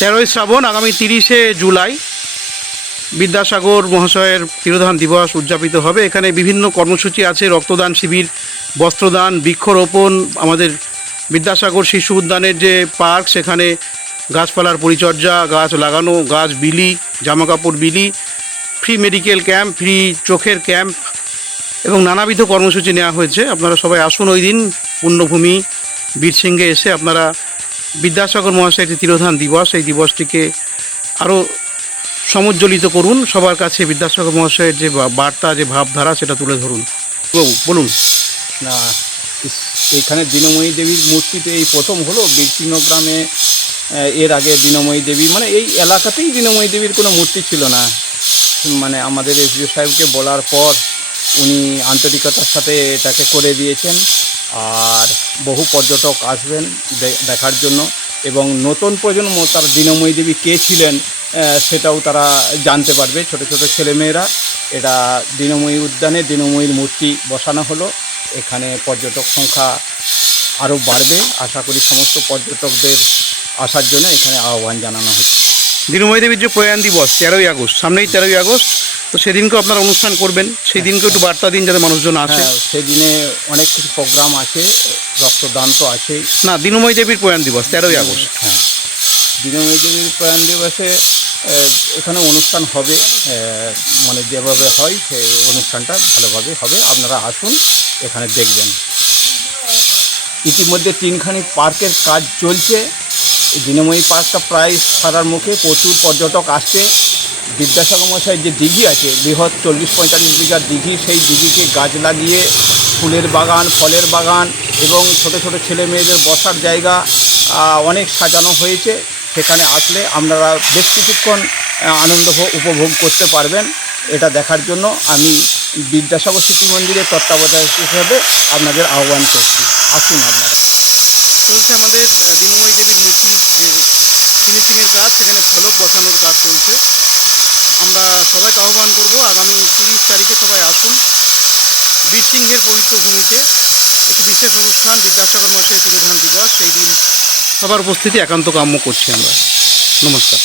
তেরোই শ্রাবণ, আগামী তিরিশে জুলাই বিদ্যাসাগর মহাশয়ের তিরোধান দিবস উদযাপিত হবে। এখানে বিভিন্ন কর্মসূচি আছে, রক্তদান শিবির, বস্ত্রদান, বৃক্ষরোপণ, আমাদের বিদ্যাসাগর শিশু উদ্যানের যে পার্ক, সেখানে গাছপালার পরিচর্যা, গাছ লাগানো, গাছ বিলি, জামাকাপড় বিলি, ফ্রি মেডিকেল ক্যাম্প, ফ্রি চোখের ক্যাম্প এবং নানাবিধ কর্মসূচি নেওয়া হয়েছে। আপনারা সবাই আসুন ওই দিন, পুণ্যভূমি, বীরসিংহে এসে আপনারা বিদ্যাসাগর মহাশয়ের যে তিরোধান দিবস এই দিবসটিকে আরও সমুজ্জ্বলিত করুন। সবার কাছে বিদ্যাসাগর মহাশয়ের যে বার্তা যে ভাবধারা সেটা তুলে ধরুন। বাবু, বলুন। না এইখানে দিনময়ী দেবীর মূর্তিতে এই প্রথম হলো। বিচ্ছিন্ন গ্রামে এর আগে দীনময়ী দেবী মানে এই এলাকাতেই দিনময়ী দেবীর কোনো মূর্তি ছিল না। মানে আমাদের এসডিও সাহেবকে বলার পর উনি আন্তরিকতার সাথে এটাকে করে দিয়েছেন। আর বহু পর্যটক আসবেন দেখার জন্য এবং নতুন প্রজন্ম তার দিনময়ী দেবী কে ছিলেন সেটাও তারা জানতে পারবে। ছোট ছোট ছেলেমেয়েরা, এটা দিনময়ী উদ্যানে দিনময়ীর মূর্তি বসানো হলো। এখানে পর্যটক সংখ্যা আরও বাড়বে। আশা করি সমস্ত পর্যটকদের আসার জন্য এখানে আহ্বান জানানো হচ্ছে। দীনময় দেবীর যে প্রয়াণ দিবস তেরোই আগস্ট সামনেই তেরোই আগস্ট তো সেদিনকে আপনারা অনুষ্ঠান করবেন। সেই দিনকে একটু বার্তা দিন যাতে মানুষজন আসে। হ্যাঁ সেদিনে অনেক কিছু প্রোগ্রাম আছে রক্তদান তো আছেই। না দীনময় দেবীর প্রয়াণ দিবস তেরোই আগস্ট। হ্যাঁ। দিনময়ী দেবীর প্রয়াণ দিবসে এখানে অনুষ্ঠান হবে মানে যেভাবে হয় সেই অনুষ্ঠানটা ভালোভাবে হবে। আপনারা আসুন এখানে দেখবেন। ইতিমধ্যে তিনখানি পার্কের কাজ চলছে। দিনময়ী পার্কটা প্রায় সারার মুখে প্রচুর পর্যটক আসছে। বিদ্যাসাগর মশাই যে দিঘি আছে, বৃহৎ চল্লিশ পঁয়তাল্লিশ বিঘার দিঘি, সেই দিঘিকে গাছ লাগিয়ে ফুলের বাগান, ফলের বাগান এবং ছোট ছোট ছেলে মেয়েদের বসার জায়গা অনেক সাজানো হয়েছে। সেখানে আসলে আপনারা বেশ কিছুক্ষণ আনন্দ উপভোগ করতে পারবেন। এটা দেখার জন্য আমি বিদ্যাসাগর স্মৃতি মন্দিরের তত্ত্বাবধায়ক হিসেবে আপনাদের আহ্বান করছি। আসুন আপনারা। চলছে আমাদের দীনময় দেবীর মূর্তি যে ফিনিশিংয়ের কাজ সেখানে ফলক বসানোর কাজ চলছে। আমরা সবাইকে আহ্বান করব, আগামী তিরিশ তারিখে সবাই আসুন। বীরসিংহের পবিত্র ভূমিতে একটি বিশেষ অনুষ্ঠান, বিদ্যাসাগর মহাশয়ের তিরোধান দিবস। সেই দিন সবার উপস্থিতি একান্ত কাম্য করছি আমরা। নমস্কার।